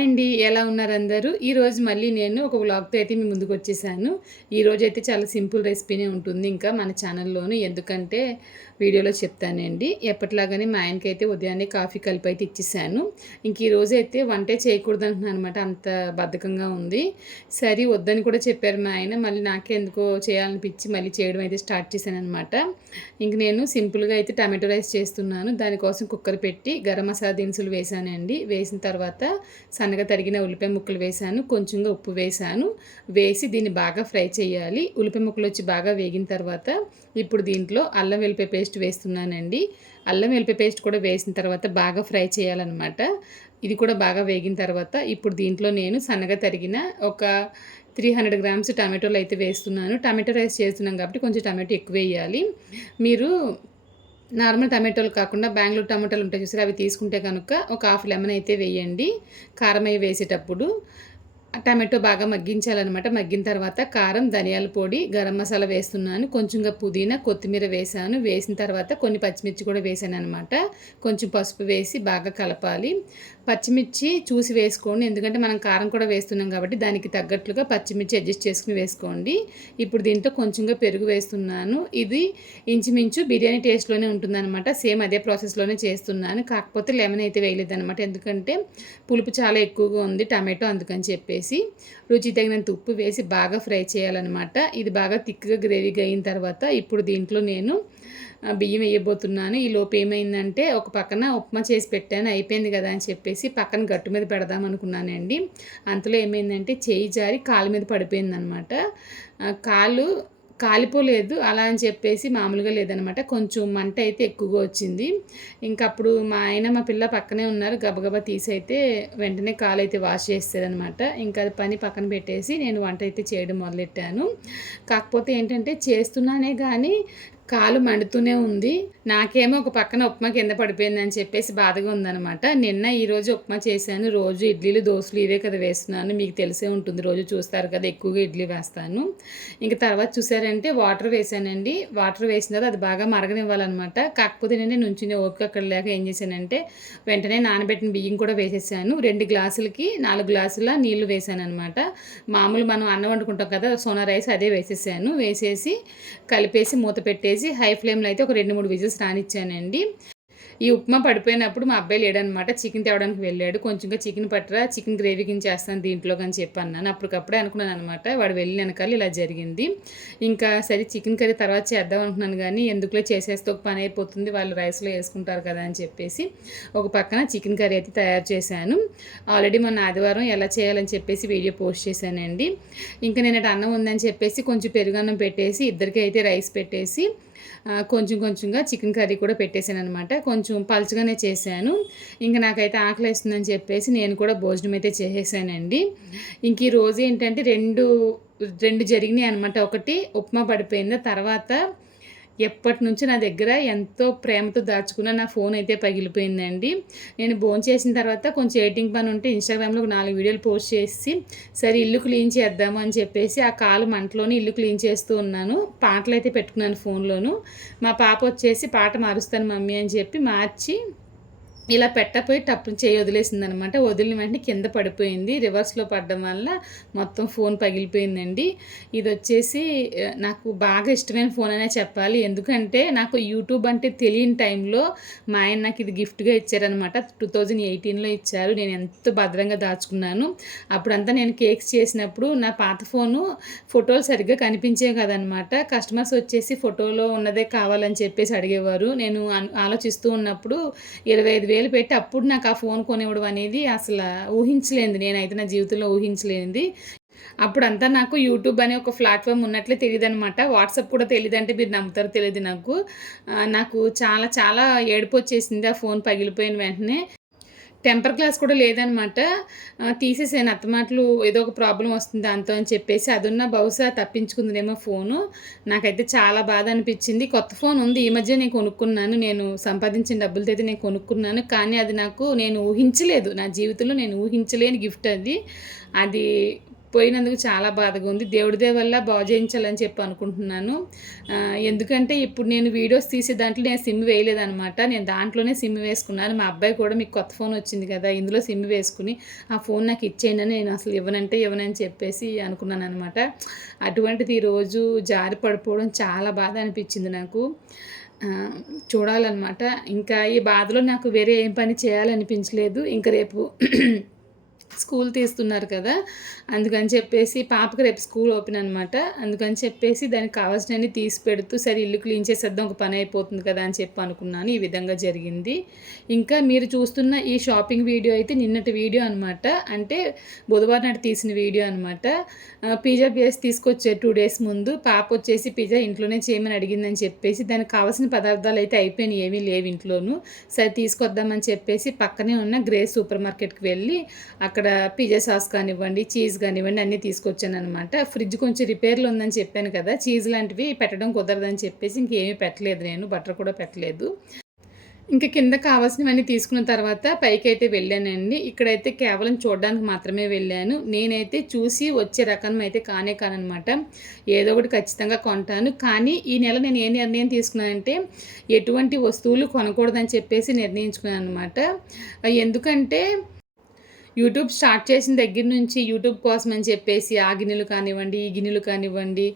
Hi అండి. ఎలా ఉన్నారు అందరూ? ఈరోజు మళ్ళీ నేను ఒక వ్లాగ్తో అయితే మీ ముందుకు వచ్చేసాను. ఈరోజు అయితే చాలా సింపుల్ రెసిపీనే ఉంటుంది. ఇంకా మన ఛానల్లోను ఎందుకంటే వీడియోలో చెప్తానండి. ఎప్పటిలాగానే మా ఆయనకి అయితే ఉదయాన్నే కాఫీ కలిపి అయితే ఇచ్చేసాను. ఇంక ఈరోజు అయితే వంటే చేయకూడదు అంటున్నాను అనమాట అంత బద్ధకంగా ఉంది. సరే వద్దని కూడా చెప్పారు మా ఆయన. మళ్ళీ నాకే ఎందుకో చేయాలనిపించి మళ్ళీ చేయడం అయితే స్టార్ట్ చేశాను అనమాట ఇంక నేను సింపుల్గా అయితే టమాటో రైస్ చేస్తున్నాను. దానికోసం కుక్కర్ పెట్టి గరం మసాలా దినుసులు వేసానండి. వేసిన తర్వాత సన్నగా తరిగిన ఉల్లిపాయ ముక్కలు వేసాను కొంచెంగా ఉప్పు వేసాను. వేసి దీన్ని బాగా ఫ్రై చేయాలి. ఉల్లిపాయ ముక్కలు వచ్చి బాగా వేగిన తర్వాత ఇప్పుడు దీంట్లో అల్లం వెల్లిపాయ పేస్ట్ వేస్తున్నానండి. అల్లం వెల్లిపాయ పేస్ట్ కూడా వేసిన తర్వాత బాగా ఫ్రై చేయాలన్నమాట. ఇది కూడా బాగా వేగిన తర్వాత ఇప్పుడు దీంట్లో నేను సన్నగా తరిగిన ఒక త్రీ హండ్రెడ్ గ్రామ్స్ టమాటోలు అయితే వేస్తున్నాను. టమాటో రైస్ చేస్తున్నాం కాబట్టి కొంచెం టమాటో ఎక్కువ వేయాలి. మీరు నార్మల్ టమాటోలు కాకుండా బెంగళూరు టమాటోలు ఉంటాయి చూసారు అవి తీసుకుంటే కనుక ఒక హాఫ్ లెమన్ అయితే వేయండి. కారం అవి వేసేటప్పుడు టమాటో బాగా మగ్గించాలన్నమాట. మగ్గిన తర్వాత కారం ధనియాల పొడి గరం మసాలా వేస్తున్నాను. కొంచెంగా పుదీనా కొత్తిమీర వేసాను వేసిన తర్వాత కొన్ని పచ్చిమిర్చి కూడా వేసాను అనమాట కొంచెం పసుపు వేసి బాగా కలపాలి. పచ్చిమిర్చి చూసి వేసుకోండి. ఎందుకంటే మనం కారం కూడా వేస్తున్నాం కాబట్టి దానికి తగ్గట్లుగా పచ్చిమిర్చి అడ్జస్ట్ చేసుకుని వేసుకోండి. ఇప్పుడు దీంట్లో కొంచెంగా పెరుగు వేస్తున్నాను. ఇది ఇంచుమించు బిర్యానీ టేస్ట్లోనే ఉంటుందన్నమాట. సేమ్ అదే ప్రాసెస్లోనే చేస్తున్నాను. కాకపోతే లెమన్ అయితే వేయలేదు అనమాట ఎందుకంటే పులుపు చాలా ఎక్కువగా ఉంది టమాటో అందుకని చెప్పేసి. రుచి తగినంత ఉప్పు వేసి బాగా ఫ్రై చేయాలన్నమాట. ఇది బాగా థిక్గా గ్రేవీగా అయిన తర్వాత ఇప్పుడు దీంట్లో నేను బియ్యం వేయబోతున్నాను ఈ లోపు ఏమైందంటే ఒక పక్కన ఉప్మా చేసి పెట్టాను అయిపోయింది కదా అని చెప్పేసి పక్కన గట్టు మీద పెడదాం అనుకున్నానండి. అంతలో ఏమైందంటే చేయి జారి కాలు మీద పడిపోయింది అనమాట కాలు కాలిపోలేదు అలా అని చెప్పేసి మామూలుగా లేదనమాట. కొంచెం మంట అయితే ఎక్కువగా వచ్చింది. ఇంకా అప్పుడు మా ఆయన మా పిల్ల పక్కనే ఉన్నారు గబగబా తీసైతే వెంటనే కాలు అయితే వాష్ చేస్తారనమాట. ఇంకా అది పని పక్కన పెట్టేసి నేను వంట అయితే చేయడం మొదలెట్టాను. కాకపోతే ఏంటంటే చేస్తున్నానే కానీ కాలు మండుతూనే ఉంది. నాకేమో ఒక పక్కన ఉప్మా కింద పడిపోయిందని చెప్పేసి బాధగా ఉందనమాట నిన్న ఈరోజు ఉప్మా చేశాను. రోజు ఇడ్లీలు దోశలు ఇవే కదా వేస్తున్నాను. మీకు తెలిసే ఉంటుంది. రోజు చూస్తారు కదా ఎక్కువగా ఇడ్లీ వేస్తాను. ఇంకా తర్వాత చూసారంటే వాటర్ వేసానండి. వాటర్ వేసిన తర్వాత అది బాగా మరగనివ్వాలన్నమాట. కాకపోతే నేను నుంచునే ఓపిక అక్కడ లేక ఏం చేశానంటే వెంటనే నానబెట్టిన బియ్యం కూడా వేసేసాను. రెండు గ్లాసులకి నాలుగు గ్లాసుల నీళ్ళు వేసాను అనమాట మామూలు మనం అన్నం వండుకుంటాం కదా సోనా రైస్ అదే వేసేసాను. వేసేసి కలిపేసి మూత పెట్టేసి పెట్టేసి హై ఫ్లేమ్లో అయితే ఒక రెండు మూడు విజిల్స్ రానిచ్చానండి. ఈ ఉప్మా పడిపోయినప్పుడు మా అబ్బాయి లేడనమాట చికెన్ తేవడానికి వెళ్ళాడు కొంచెంగా చికెన్ పట్టరా చికెన్ గ్రేవీ కింద చేస్తాను దీంట్లో కానీ చెప్పన్నాను. అప్పటికప్పుడే అనుకున్నాను అనమాట వాడు వెళ్ళి వెనకాల ఇలా జరిగింది. ఇంకా సరే చికెన్ కర్రీ తర్వాత చేద్దాం అనుకున్నాను కానీ ఎందుకులో చేసేస్తే ఒక పని అయిపోతుంది వాళ్ళు రైస్లో వేసుకుంటారు కదా అని చెప్పేసి ఒక పక్కన చికెన్ కర్రీ అయితే తయారు చేశాను. ఆల్రెడీ మొన్న ఆదివారం ఎలా చేయాలని చెప్పేసి వీడియో పోస్ట్ చేశానండి. ఇంకా నేను అన్నం ఉందని చెప్పేసి కొంచెం పెరుగన్నం పెట్టేసి ఇద్దరికి అయితే రైస్ పెట్టేసి కొంచెం కొంచెంగా చికెన్ కర్రీ కూడా పెట్టేశాను అనమాట కొంచెం పలుచగానే చేశాను. ఇంకా నాకైతే ఆకలి వేస్తుందని చెప్పేసి నేను కూడా భోజనం అయితే చేసేసానండి. ఇంక ఈ రోజు ఏంటంటే రెండు రెండు జరిగినాయి అనమాట ఒకటి ఉప్మా పడిపోయింది. తర్వాత ఎప్పటి నుంచి నా దగ్గర ఎంతో ప్రేమతో దాచుకున్న నా ఫోన్ అయితే పగిలిపోయిందండి. నేను ఫోన్ చేసిన తర్వాత కొంచెం ఎడిటింగ్ పని ఉంటే ఇన్స్టాగ్రామ్లో ఒక నాలుగు వీడియోలు పోస్ట్ చేసి సరే ఇల్లు క్లీన్ చేద్దాము అని చెప్పేసి ఆ కాలు మంటలోనే ఇల్లు క్లీన్ చేస్తూ ఉన్నాను. పాటలు అయితే పెట్టుకున్నాను ఫోన్లోను మా పాప వచ్చేసి పాట మారుస్తాను మమ్మీ అని చెప్పి మార్చి ఇలా పెట్టపోయి టప్పు చేయి వదిలేసింది అనమాట వదిలిన వెంటనే కింద పడిపోయింది. రివర్స్లో పడడం వల్ల మొత్తం ఫోన్ పగిలిపోయిందండి. ఇది వచ్చేసి నాకు బాగా ఇష్టమైన ఫోన్ అనే చెప్పాలి. ఎందుకంటే నాకు యూట్యూబ్ అంటే తెలియని టైంలో మా ఆయన నాకు ఇది గిఫ్ట్గా ఇచ్చారనమాట. టూ థౌజండ్ ఎయిటీన్లో ఇచ్చారు. నేను ఎంతో భద్రంగా దాచుకున్నాను. అప్పుడంతా నేను కేక్స్ చేసినప్పుడు నా పాత ఫోను ఫోటోలు సరిగ్గా కనిపించే కదనమాట. కస్టమర్స్ వచ్చేసి ఫోటోలో ఉన్నదే కావాలని చెప్పేసి అడిగేవారు. నేను ఆలోచిస్తూ ఉన్నప్పుడు ఇరవై ఐదు వేలు పెట్టి అప్పుడు నాకు ఆ ఫోన్ కొనివ్వడం అనేది అసలు ఊహించలేంది నేనైతే నా జీవితంలో ఊహించలేనిది. అప్పుడంతా నాకు యూట్యూబ్ అనే ఒక ప్లాట్ఫామ్ ఉన్నట్లే తెలియదు అనమాట వాట్సాప్ కూడా తెలియదు అంటే మీరు నమ్ముతారో తెలియదు నాకు. నాకు చాలా చాలా ఏడుపు వచ్చేసింది ఆ ఫోన్ పగిలిపోయిన వెంటనే. టెంపర్ గ్లాస్ కూడా లేదనమాట. తీసేసాను. అత్తమాటలు ఏదో ఒక ప్రాబ్లం వస్తుంది దాంతో అని చెప్పేసి అదున్న బహుశా తప్పించుకుందేమో ఫోను. నాకైతే చాలా బాధ అనిపించింది. కొత్త ఫోన్ ఉంది. ఈ మధ్య నేను కొనుక్కున్నాను. నేను సంపాదించిన డబ్బులతో అయితే నేను కొనుక్కున్నాను. కానీ అది నాకు నేను ఊహించలేదు. నా జీవితంలో నేను ఊహించలేని గిఫ్ట్ అది. అది పోయినందుకు చాలా బాధగా ఉంది. దేవుడిదే వల్ల బాగు చేయించాలని చెప్పి అనుకుంటున్నాను. ఎందుకంటే ఇప్పుడు నేను వీడియోస్ తీసే దాంట్లో నేను సిమ్ వేయలేదనమాట నేను దాంట్లోనే సిమ్ వేసుకున్నాను. మా అబ్బాయి కూడా మీకు కొత్త ఫోన్ వచ్చింది కదా ఇందులో సిమ్ వేసుకుని ఆ ఫోన్ నాకు ఇచ్చేయండి నేను అసలు ఇవ్వనంటే ఇవ్వనని చెప్పేసి అనుకున్నాను అనమాట అటువంటిది ఈరోజు జారి పడిపోవడం చాలా బాధ అనిపించింది నాకు. చూడాలన్నమాట. ఇంకా ఈ బాధలో నాకు వేరే ఏం పని చేయాలనిపించలేదు. ఇంకా రేపు స్కూల్ తీస్తున్నారు కదా అందుకని చెప్పేసి పాపకి రేపు స్కూల్ ఓపెన్ అనమాట అందుకని చెప్పేసి దానికి కావాల్సినవి తీసి పెడుతూ సరే ఇల్లు క్లీన్ చేసేద్దాం ఒక పని అయిపోతుంది కదా అని చెప్పి అనుకున్నాను. ఈ విధంగా జరిగింది. ఇంకా మీరు చూస్తున్న ఈ షాపింగ్ వీడియో అయితే నిన్నటి వీడియో అనమాట అంటే బుధవారం నాడు తీసిన వీడియో అనమాట పిజ్జా బేస్ తీసుకొచ్చారు టూ డేస్ ముందు. పాప వచ్చేసి పిజ్జా ఇంట్లోనే చేయమని అడిగిందని చెప్పేసి దానికి కావాల్సిన పదార్థాలు అయితే అయిపోయినాయి ఏమీ లేవు ఇంట్లోనూ. సరే తీసుకొద్దామని చెప్పేసి పక్కనే ఉన్న గ్రే సూపర్ మార్కెట్కి వెళ్ళి అక్కడ పిజ్జా సాస్ కానివ్వండి చీజ్ కానివ్వండి అన్నీ తీసుకొచ్చాను అనమాట ఫ్రిడ్జ్ కొంచెం రిపేర్లు ఉందని చెప్పాను కదా చీజ్ లాంటివి పెట్టడం కుదరదని చెప్పేసి ఇంకేమీ పెట్టలేదు నేను బటర్ కూడా పెట్టలేదు. ఇంకా కింద కావాల్సినవన్నీ తీసుకున్న తర్వాత పైకి అయితే వెళ్ళానండి. ఇక్కడైతే కేవలం చూడడానికి మాత్రమే వెళ్ళాను. నేనైతే చూసి వచ్చే రకం అయితే కానే కానమాట ఏదో ఒకటి ఖచ్చితంగా కొంటాను. కానీ ఈ నెల నేను ఏ నిర్ణయం తీసుకున్నానంటే ఎటువంటి వస్తువులు కొనకూడదని చెప్పేసి నిర్ణయించుకున్నాను అనమాట ఎందుకంటే యూట్యూబ్ స్టార్ట్ చేసిన దగ్గర నుంచి యూట్యూబ్ కోసం అని చెప్పేసి ఆ గిన్నెలు కానివ్వండి ఈ గిన్నెలు కానివ్వండి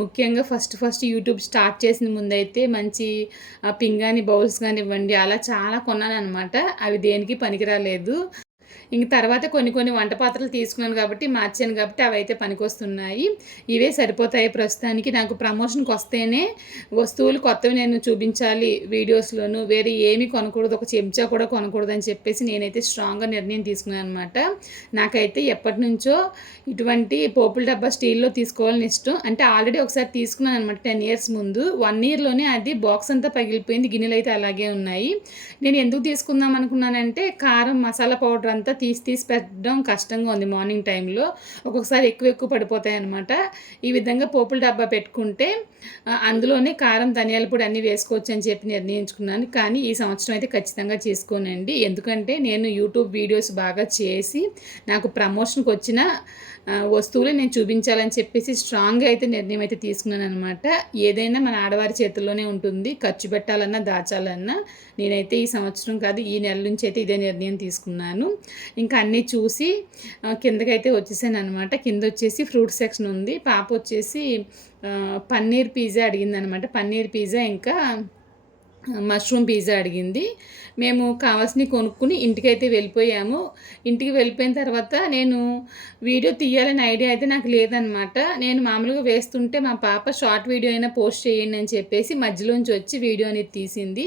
ముఖ్యంగా ఫస్ట్ ఫస్ట్ యూట్యూబ్ స్టార్ట్ చేసిన ముందైతే మంచి పింగాని పింగాణి బౌల్స్ కానివ్వండి అలా చాలా కొన్నాను అనమాట అవి దేనికి పనికిరాలేదు. ఇంక తర్వాత కొన్ని కొన్ని వంట పాత్రలు తీసుకున్నాను కాబట్టి మార్చాను కాబట్టి అవి అయితే పనికొస్తున్నాయి. ఇవే సరిపోతాయి ప్రస్తుతానికి. నాకు ప్రమోషన్కి వస్తేనే వస్తువులు కొత్తవి నేను చూపించాలి వీడియోస్లోను. వేరే ఏమీ కొనకూడదు. ఒక చెంచా కూడా కొనకూడదు అని చెప్పేసి నేనైతే స్ట్రాంగ్గా నిర్ణయం తీసుకున్నాను అనమాట నాకైతే ఎప్పటి నుంచో ఇటువంటి పోపుల డబ్బా స్టీల్లో తీసుకోవాలని ఇష్టం. అంటే ఆల్రెడీ ఒకసారి తీసుకున్నాను అనమాట టెన్ ఇయర్స్ ముందు. వన్ ఇయర్లోనే అది బాక్స్ అంతా పగిలిపోయింది. గిన్నెలు అయితే అలాగే ఉన్నాయి. నేను ఎందుకు తీసుకుందాం అనుకున్నానంటే కారం మసాలా పౌడర్ అంతా అంతా తీసి తీసి పెట్టడం కష్టంగా ఉంది మార్నింగ్ టైంలో. ఒక్కొక్కసారి ఎక్కువ ఎక్కువ పడిపోతాయి అనమాట ఈ విధంగా పోపుల డబ్బా పెట్టుకుంటే అందులోనే కారం ధనియాల పొడి అన్నీ వేసుకోవచ్చు అని చెప్పి నిర్ణయించుకున్నాను. కానీ ఈ సంవత్సరం అయితే ఖచ్చితంగా చేసుకోనండి. ఎందుకంటే నేను యూట్యూబ్ వీడియోస్ బాగా చేసి నాకు ప్రమోషన్కి వచ్చిన వస్తువులు నేను చూపించాలని చెప్పేసి స్ట్రాంగ్గా అయితే నిర్ణయం అయితే తీసుకున్నాను అనమాట ఏదైనా మన ఆడవారి చేతుల్లోనే ఉంటుంది. ఖర్చు పెట్టాలన్నా దాచాలన్నా నేనైతే ఈ సంవత్సరం కాదు ఈ నెల నుంచి అయితే ఇదే నిర్ణయం తీసుకున్నాను. ఇంకా అన్నీ చూసి కిందకైతే వచ్చేసాను అనమాట కింద వచ్చేసి ఫ్రూట్ సెక్షన్ ఉంది. పాప వచ్చేసి పన్నీర్ పిజ్జా అడిగింది అనమాట పన్నీర్ పిజ్జా ఇంకా మష్రూమ్ పిజ్జా అడిగింది. మేము కావాల్సినవి కొనుక్కుని ఇంటికైతే వెళ్ళిపోయాము. ఇంటికి వెళ్ళిపోయిన తర్వాత నేను వీడియో తీయాలని ఐడియా అయితే నాకు లేదనమాట నేను మామూలుగా వేస్తుంటే మా పాప షార్ట్ వీడియో అయినా పోస్ట్ చేయండి అని చెప్పేసి మధ్యలోంచి వచ్చి వీడియో అనేది తీసింది.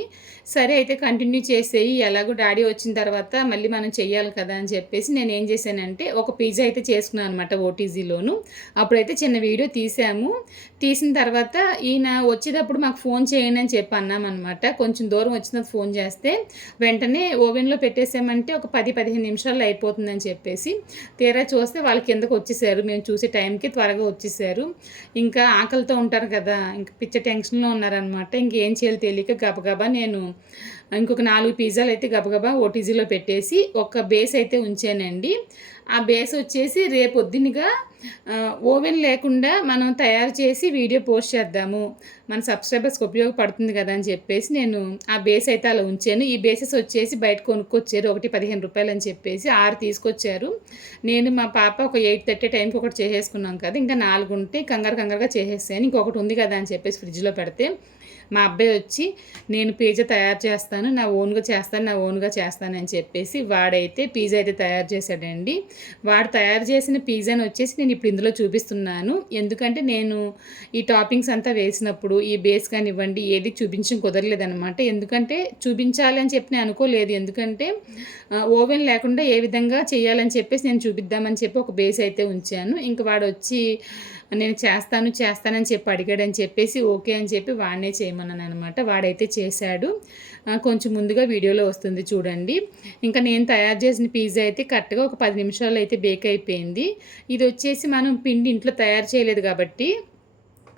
సరే అయితే కంటిన్యూ చేసేయి. ఎలాగో డాడీ వచ్చిన తర్వాత మళ్ళీ మనం చెయ్యాలి కదా అని చెప్పేసి నేను ఏం చేశానంటే ఒక పిజ్జా అయితే చేసుకున్నాను అనమాట ఓటీజీలోను. అప్పుడైతే చిన్న వీడియో తీసాము. తీసిన తర్వాత ఈయన వచ్చేటప్పుడు మాకు ఫోన్ చేయండి అని చెప్పి అన్నామన్నమాట. కొంచెం దూరం వచ్చిన ఫోన్ చేస్తే వెంటనే ఓవెన్లో పెట్టేసామంటే ఒక పది పదిహేను నిమిషాల్లో అయిపోతుందని చెప్పేసి తీరా చూస్తే వాళ్ళు కిందకు వచ్చేసారు. మేము చూసే టైంకి త్వరగా వచ్చేసారు. ఇంకా ఆకలితో ఉంటారు కదా ఇంకా పిచ్చ టెన్షన్లో ఉన్నారనమాట ఇంకేం చేయాలి తెలియక గబగబా నేను ఇంకొక నాలుగు పిజ్జాలు అయితే గబగబా ఓటీజీలో పెట్టేసి ఒక బేస్ అయితే ఉంచానండి. ఆ బేస్ వచ్చేసి రేపు పొద్దున్నగా ఓవెన్ లేకుండా మనం తయారు చేసి వీడియో పోస్ట్ చేద్దాము. మన సబ్స్క్రైబర్స్కి ఉపయోగపడుతుంది కదా అని చెప్పేసి నేను ఆ బేస్ అయితే అలా ఉంచాను. ఈ బేసెస్ వచ్చేసి బయట కొనుక్కొచ్చారు ఒకటి పదిహేను రూపాయలు అని చెప్పేసి ఆరు తీసుకొచ్చారు. నేను మా పాప ఒక ఎయిట్ థర్టీ టైంకి ఒకటి చేసేసుకున్నాం కదా ఇంకా నాలుగు ఉంటే కంగారు కంగారుగా చేసేసాను ఇంకొకటి ఉంది కదా అని చెప్పేసి ఫ్రిడ్జ్లో పెడితే మా అబ్బాయి వచ్చి నేను పిజ్జా తయారు చేస్తాను నా ఓన్గా చేస్తాను నా ఓన్గా చేస్తాను అని చెప్పేసి వాడైతే పిజ్జా అయితే తయారు చేశాడండి. వాడు తయారు చేసిన పిజ్జాని వచ్చేసి నేను ఇప్పుడు ఇందులో చూపిస్తున్నాను. ఎందుకంటే నేను ఈ టాపింగ్స్ అంతా వేసినప్పుడు ఈ బేస్ కానివ్వండి ఏది చూపించడం కుదరలేదనమాట ఎందుకంటే చూపించాలి అని చెప్పి నేను అనుకోలేదు. ఎందుకంటే ఓవెన్ లేకుండా ఏ విధంగా చేయాలని చెప్పేసి నేను చూపిద్దామని చెప్పి ఒక బేస్ అయితే ఉంచాను. ఇంక వాడు వచ్చి నేను చేస్తాను చేస్తానని చెప్పి అడిగాడని చెప్పేసి ఓకే అని చెప్పి వాడినే చేయమన్నాను అనమాట వాడైతే చేశాడు. కొంచెం ముందుగా వీడియోలో వస్తుంది చూడండి. ఇంకా నేను తయారు చేసిన పిజ్జా అయితే కరెక్ట్గా ఒక పది నిమిషాల్లో అయితే బేక్ అయిపోయింది. ఇది వచ్చేసి మనం పిండి ఇంట్లో తయారు చేయలేదు కాబట్టి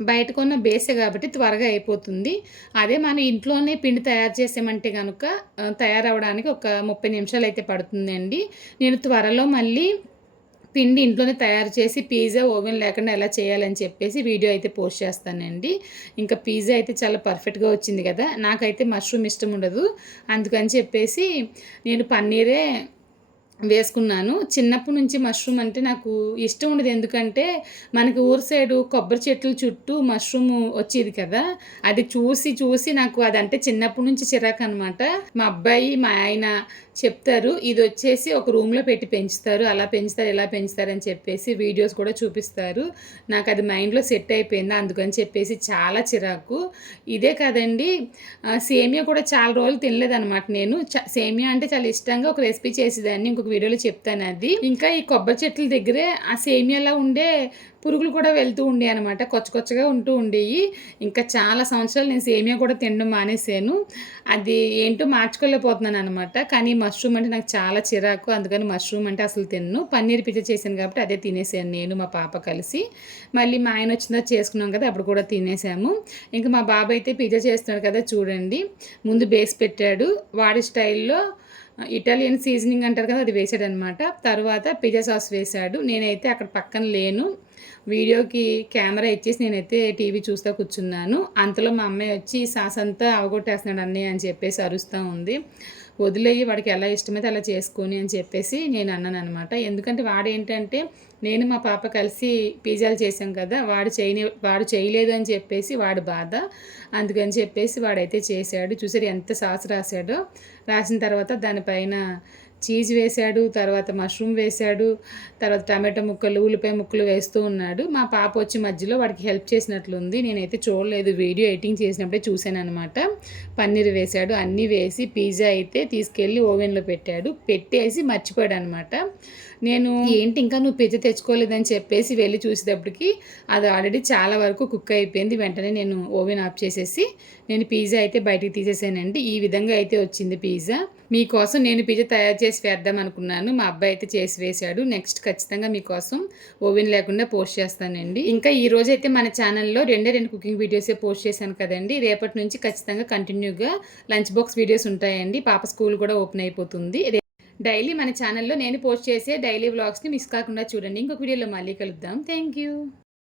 బయట కొన్న బేసే కాబట్టి త్వరగా అయిపోతుంది. అదే మనం ఇంట్లోనే పిండి తయారు చేసామంటే కనుక తయారవడానికి ఒక ముప్పై నిమిషాలు అయితే పడుతుందండి. నేను త్వరలో మళ్ళీ పిండి ఇంట్లోనే తయారు చేసి పిజ్జా ఓవెన్ లేకుండా ఎలా చేయాలని చెప్పేసి వీడియో అయితే పోస్ట్ చేస్తానండి. ఇంకా పిజ్జా అయితే చాలా పర్ఫెక్ట్గా వచ్చింది కదా నాకైతే మష్రూమ్ ఇష్టం ఉండదు. అందుకని చెప్పేసి నేను పన్నీరే వేసుకున్నాను. చిన్నప్పటి నుంచి మష్రూమ్ అంటే నాకు ఇష్టం ఉండదు. ఎందుకంటే మనకి ఊరు సైడు కొబ్బరి చెట్ల చుట్టూ మష్రూమ్ వచ్చేది కదా అది చూసి చూసి నాకు అదంటే చిన్నప్పటి నుంచి చిరాకు అనమాట మా అబ్బాయి మా ఆయన చెప్తారు. ఇది వచ్చేసి ఒక రూమ్లో పెట్టి పెంచుతారు. అలా పెంచుతారు ఎలా పెంచుతారు అని చెప్పేసి వీడియోస్ కూడా చూపిస్తారు. నాకు అది మైండ్లో సెట్ అయిపోయింది. అందుకని చెప్పేసి చాలా చిరాకు. ఇదే కాదండి సేమియా కూడా చాలా రోజులు తినలేదనమాట నేను. సేమియా అంటే చాలా ఇష్టంగా ఒక రెసిపీ చేసేదాన్ని. ఇంకొక వీడియోలో చెప్తాను అది. ఇంకా ఈ కొబ్బరి చెట్ల దగ్గరే ఆ సేమియాలో ఉండే పురుగులు కూడా వెళ్తూ ఉండే అనమాట కొచ్చకొచ్చగా ఉంటూ ఉండేవి ఇంకా చాలా సంవత్సరాలు నేను సేమియా కూడా తినడం మానేసాను అది ఏంటో మార్చుకోలేకపోతున్నాను అనమాట కానీ మష్రూమ్ అంటే నాకు చాలా చిరాకు. అందుకని మష్రూమ్ అంటే అసలు తిన్ను. పన్నీర్ పిజ్జా చేశాను కాబట్టి అదే తినేసాను నేను మా పాప కలిసి. మళ్ళీ మా ఆయన వచ్చిందా చేసుకున్నాం కదా అప్పుడు కూడా తినేసాము ఇంకా మా బాబాయ్ అయితే పిజ్జా చేస్తున్నాడు కదా చూడండి. ముందు బేస్ పెట్టాడు. వాడి స్టైల్లో ఇటాలియన్ సీజనింగ్ అంటారు కదా అది వేసాడు అనమాట తర్వాత పిజ్జా సాస్ వేశాడు. నేనైతే అక్కడ పక్కన లేను. వీడియోకి కెమెరా ఇచ్చేసి నేనైతే టీవీ చూస్తూ కూర్చున్నాను. అంతలో మా అమ్మాయి వచ్చి సాస్ అంతా అవగొట్టేస్తున్నాడు అన్నయ్య అని చెప్పేసి అరుస్తూ ఉంది. వదిలేయి వాడికి ఎలా ఇష్టమైతే అలా చేసుకొని అని చెప్పేసి నేను అన్నాను అనమాట ఎందుకంటే వాడు ఏంటంటే నేను మా పాప కలిసి పిజ్జాలు చేసాం కదా వాడు చేయని వాడు చేయలేదు అని చెప్పేసి వాడు బాధ. అందుకని చెప్పేసి వాడైతే చేశాడు. చూసారు ఎంత సాస్ రాశాడో. రాసిన తర్వాత దానిపైన చీజ్ వేశాడు తర్వాత మష్రూమ్ వేశాడు తర్వాత టమాటో ముక్కలు ఉల్లిపాయ ముక్కలు వేస్తూ ఉన్నాడు. మా పాప వచ్చి మధ్యలో వాడికి హెల్ప్ చేసినట్లుంది. నేనైతే చూడలేదు వీడియో ఎడిటింగ్ చేసినప్పుడే చూశాను అనమాట పన్నీర్ వేశాడు అన్నీ వేసి పిజ్జా అయితే తీసుకెళ్ళి ఓవెన్లో పెట్టాడు. పెట్టేసి మర్చిపోయాడు అనమాట నేను ఏంటి ఇంకా నువ్వు పిజ్జా తెచ్చుకోలేదని చెప్పేసి వెళ్ళి చూసేటప్పటికి అది ఆల్రెడీ చాలా వరకు కుక్ అయిపోయింది. వెంటనే నేను ఓవెన్ ఆఫ్ చేసేసి నేను పిజ్జా అయితే బయటికి తీసేసానండి. ఈ విధంగా అయితే వచ్చింది పిజ్జా. మీకోసం నేను పిజ్జా తయారు చేసి వేద్దాం అనుకున్నాను. మా అబ్బాయి అయితే చేసి వేశాడు. నెక్స్ట్ ఖచ్చితంగా మీకోసం ఓవెన్ లేకుండా పోస్ట్ చేస్తానండి. ఇంకా ఈ రోజు అయితే మన ఛానల్లో రెండే రెండు కుకింగ్ వీడియోసే పోస్ట్ చేశాను కదండి. రేపటి నుంచి ఖచ్చితంగా కంటిన్యూగా లంచ్ బాక్స్ వీడియోస్ ఉంటాయండి. పాప స్కూల్ కూడా ఓపెన్ అయిపోతుంది. డైలీ మన ఛానల్లో నేను పోస్ట్ చేసే డైలీ వ్లాగ్స్ని మిస్ కాకుండా చూడండి. ఇంకొక వీడియోలో మళ్ళీ కలుద్దాం. Thank you.